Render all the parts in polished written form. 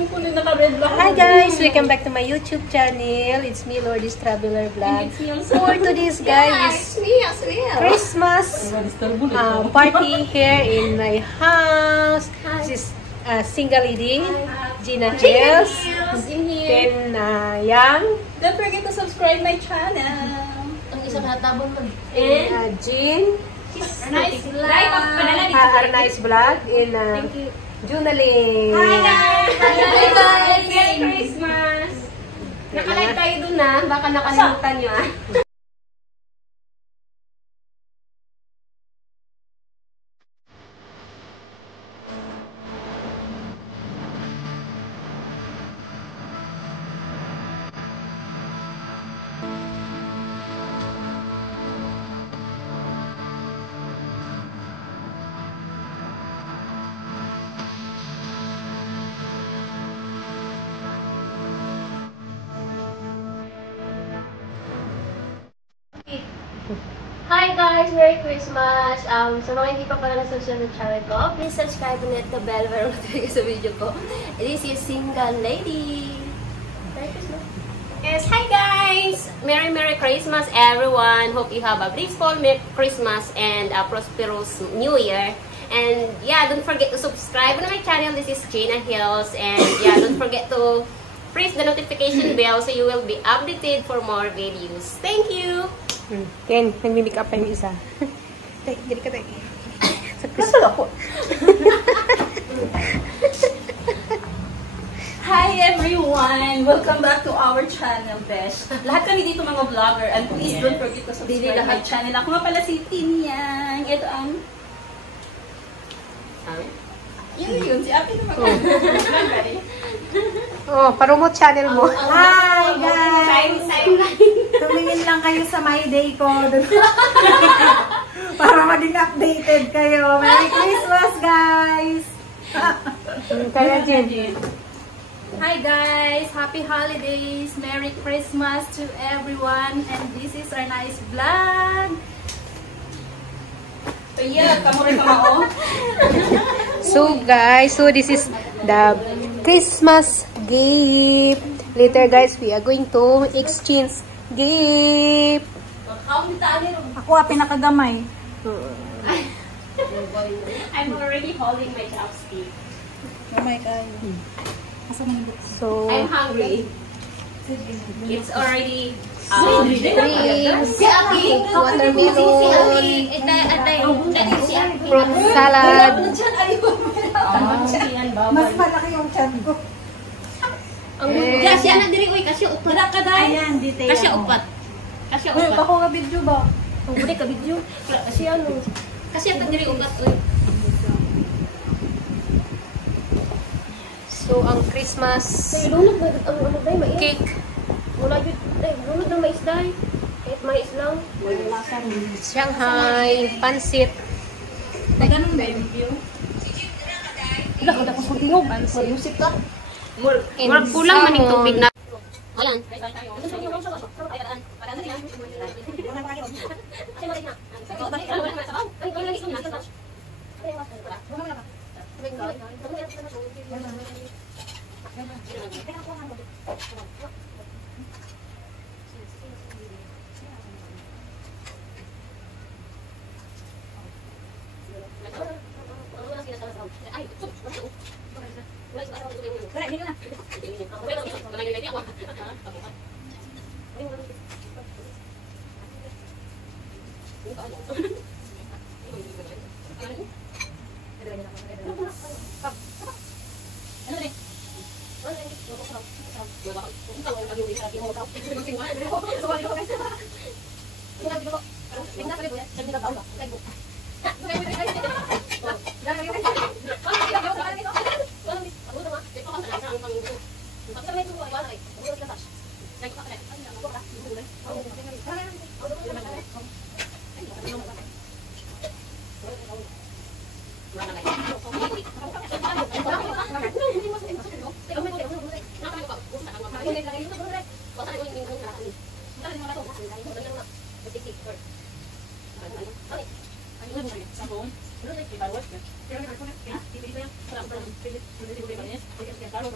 Hi guys, welcome back to my YouTube channel. It's me, Lourdes Traveler Vlog. For today's guys is Christmas party here in my house. This is single lady, Gina Hills. Then Yang. Don't forget to subscribe my channel. And Jean. Nice vlog in Junalyn. Hi guys! Hi guys! Merry Christmas! Naka-live tayo dun baka nakalimutan nyo Hi guys! Merry Christmas! Sa mga hindi pa pala nasusunod ng channel ko, please subscribe and hit the bell para notification sa video ko. This is Single Lady. Merry Christmas! Yes, hi guys! Merry Christmas everyone! Hope you have a blissful Christmas and a prosperous New Year. And yeah, don't forget to subscribe to my channel. This is Gina Hills. And yeah, don't forget to press the notification bell so you will be updated for more videos. Thank you! Ken, nagmi-make up pa yung isa. Tay, gili ka tayo. Nasal ako. Hi everyone! Welcome back to our channel, Besh. Lahat kami dito mga vlogger and please don't forget to subscribe to my channel. Ako nga pala si Tinyang. Ito ang... Yun, si Api naman. Oh, promote channel mo. Hi guys! Tumingin lang kayo sa my day ko. Para maging updated kayo. Merry Christmas guys! Kaya Jen. Hi guys! Happy holidays! Merry Christmas to everyone! And this is our nice vlog! So yeah, kamuray kamao. So guys, this is the Christmas gift. Later guys, we are going to exchange gift. Ako pinakagamay. I'm already holding my chopstick. Gamay kayo. So, I'm hungry. It's already drinks, watermelon, fruit salad. Mas malaki yung chan ko. Kasi ana diri uy kasi upat. Ayan, detail. Kasi upat. Kasi upat. Ako nga video ba? Ang budi ka video. Kasi ano? Kasi ang diri upat uy. So, ang Christmas cake. Wala jud ay lunod na mais dai. Kahit mais lang. Shanghai, pansit. Ganun ba yung video? Wala ka tapos tingog. Music ka. Murag kulang man ning tubig na. Ayan. Ano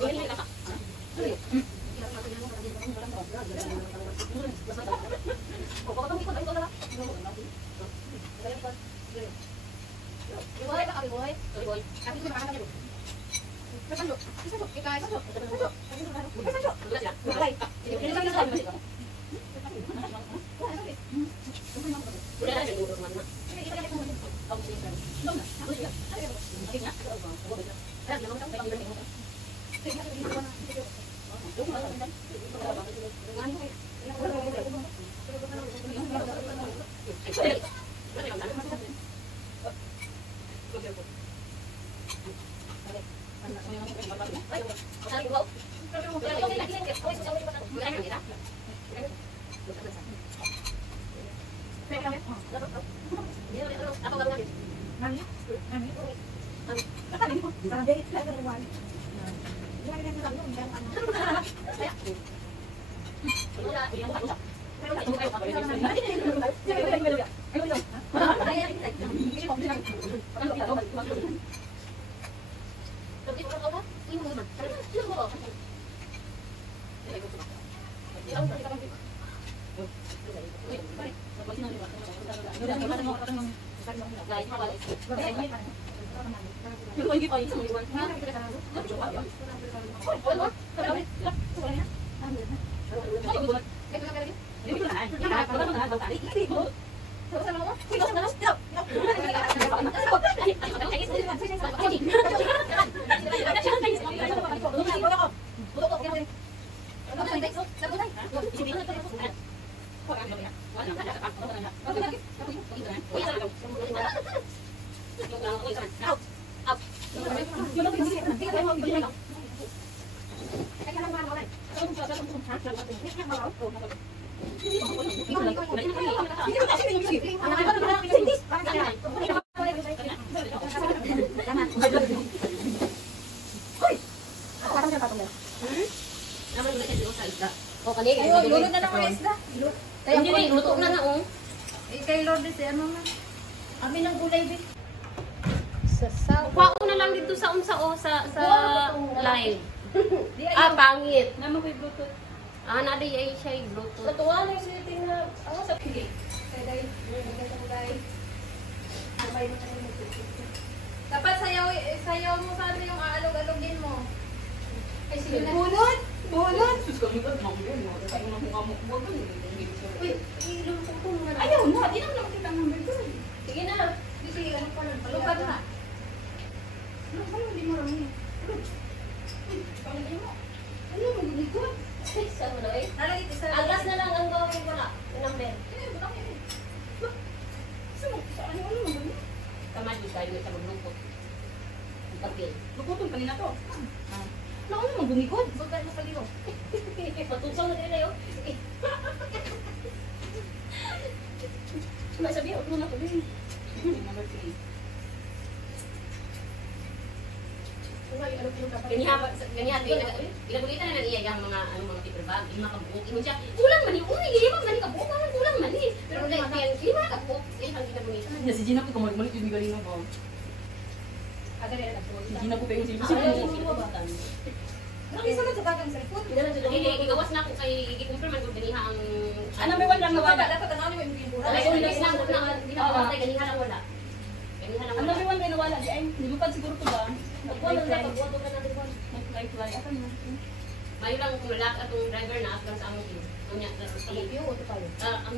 Lulod na lang ang isda. Hindi na, luto na na, oh. Kay Lord, ano na? Kami ng gulay, Bit. Kuha ko na lang dito sa live. Pangit. Naman ko yung Bluetooth. Nada ay siya yung Bluetooth. Natuwa na yung setting na, sa pili. Dapat sayaw mo sana yung aalog-alogin mo. Ay, sige na. Bunod! Bunod! Uy, ilulong ko muna. Ayaw na! Di naman nakita ang number doon. Sige na. Sige, ano pa lang. Lupat na. Ano, hindi mo rami. Uy, pangin mo. Ano, magligod? Saan mo na eh? Nalagit isa. Agas na lang ang gawin ko na. Yung number. Ano, ano? Kamay di tayo sa maglupot. Pagkil. Luputon kanina to. Ano, ano, magbumikod? Bukan mo kaliyo. Patutsaw na nila yun. Sumasabi, huwag mo na ko din. Number 3. Ganyan, ilagulitan na ng iya yung mga paper bag, yung mga kabuok. Ingon siya, ulang mani, hindi man kabuok, ulang mani. Pero hindi man kabuok, yung ang ginagulitan. Si Gina ko kumalik yung galing ako. Si Gina ko pa yung Sinubutan. Nakisa man sa bagang cellphone. Igawas na ako kay i-confirm man kung ganiha ang... Number 1 lang nawala. Dapat ang ano yung bura. Ay, kung ilis lang, ginagawas na, ganiha lang wala. Ganiha lang Ang wala. number 1 kayo nawala. Di ay, nilupad siguro ko ba? Nagbuwan lang dapat, buwan ka natin buwan. Nag-fly. Asan mo? Mayo lang kung lalaki atong driver na atong sa among team. Kunya, Iyo, ito pala. ang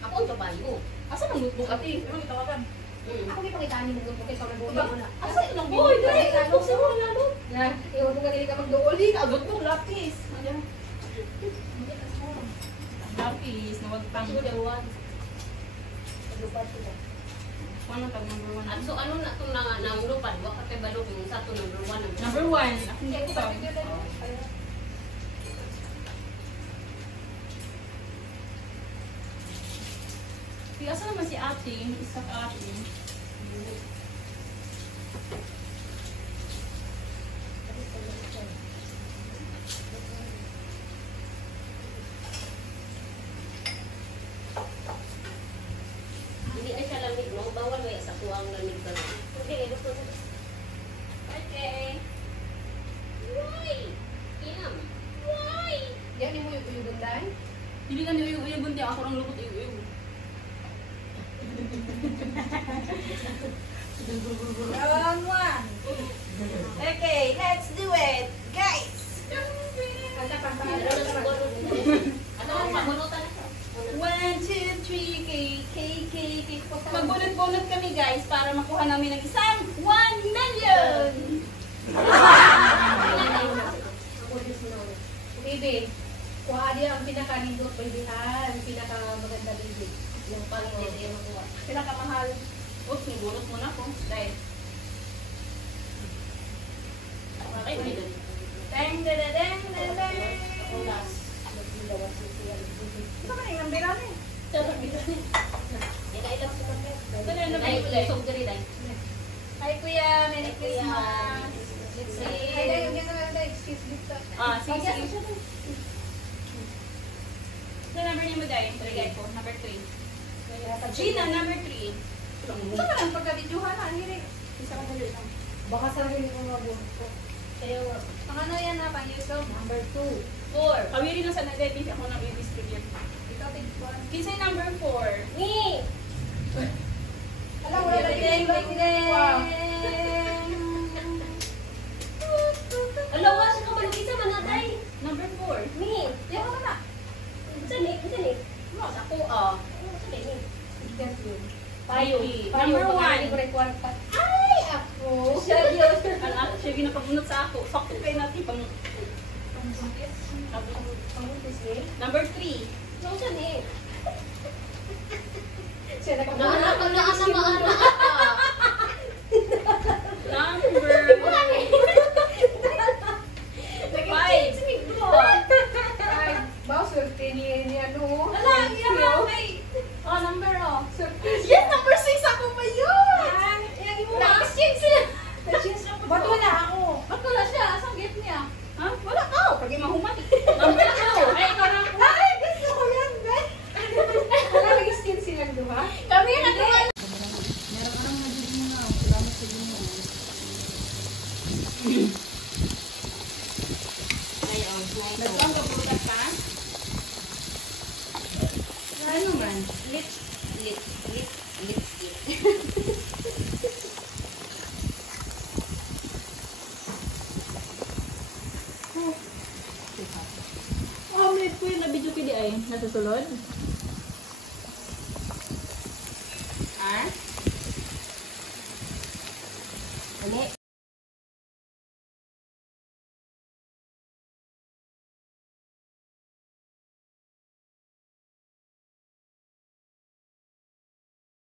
ako ang kabayo. Asan ang notebook ate? Ano itawagan? Ako may pangitaan mo kung kaysa nagbuwan mo na. Asan yung notebook? Uy, dali ka, no? Siguro nga doon. Yan, iwan mo ganili ka magduoli. Agot ko, lapis. Lapis, nawag pang. Siguro dawan. Naglupat sila. Ano tag number 1? At so ano na itong nanglupan? Waka kay balog yung sa ito number 1. Number 1. Ako hindi ko pa. Asa naman si ate? Isa ka ate. Hindi na siya lamig, no? Bawal may sa tuwang lamig ka na. Okay, gusto ko. Okay. Right. Dili ka ni uyog bunti ako ang lukot uyog. Round one. Okay, let's do it. Guys. Ano ang pabunutan na? 1, 2, 3, K. Magbunot-bunot kami guys para makuha namin ng isang 1 million. Baby, kuha dia ang pinaka-nindot, baby, ha? Ang pinaka-maganda, baby. Yung pang-hindi yung makuha. Pinakamahal. Oops, nabunot mo na ako. Dahil. Okay, dito. Deng, deng, deng, deng, deng. Ulas. Magdilawas yung siya. Ito ka na yung nambira na eh. Ikailang sa kapit. Ito na yung Ay, nambira. usog diri dahil. Hi Kuya, Merry Christmas. Let's Hi, see. Dayo, gano'n, excuse me. Sige. Sa number niya mo dahil. Talagay ko. Number 3. Gina, number 3. Ito ka lang pagka-videohan ha, hiri. Isa ka dali lang. Baka sarili ko mabunot ko. Kaya, Ang ano yan ha, pang YouTube. number 2. 4. Kawiri lang sa nag-edit ako nang i-distribute. Ikaw, tigbuan. Kinsay number 4. Ni! Alam, wala na Deng, yung deng, deng. Alaw nga siya kamalukisa manatay. Number 4. Ni! Yan ka na. Sani? Sani? Mas ako ah. Sani ni? Ikat yun. Payo. Number Baka 1. libre kwarta. Ay, ako! Siya Diyos. Anak, siya ginapabunot sa ako. Sakto kayo natin pang... Pamuntis eh. Number 3. Ano siya ni? Siya nakapagod. Naanak ka. Number 5. Ay, bao, swerte ni ano. Ala, yan ha, may... Oh, number oh. Yes, number 6 ako pa yun! Yan mo ha. Ba't wala ako? Ba't wala siya? Asang gift niya? Ha? Wala ka. Pag mahuman. Number 2. Ay, ikaw na. Ay, gusto ko yan, be! Wala nag-skin silang duha? Kami yung nagawa. Nagpang kabulat pa. Ano man? Lips. Oh, may po yung nabidyo kidi ay. Nasa sulod. Ah?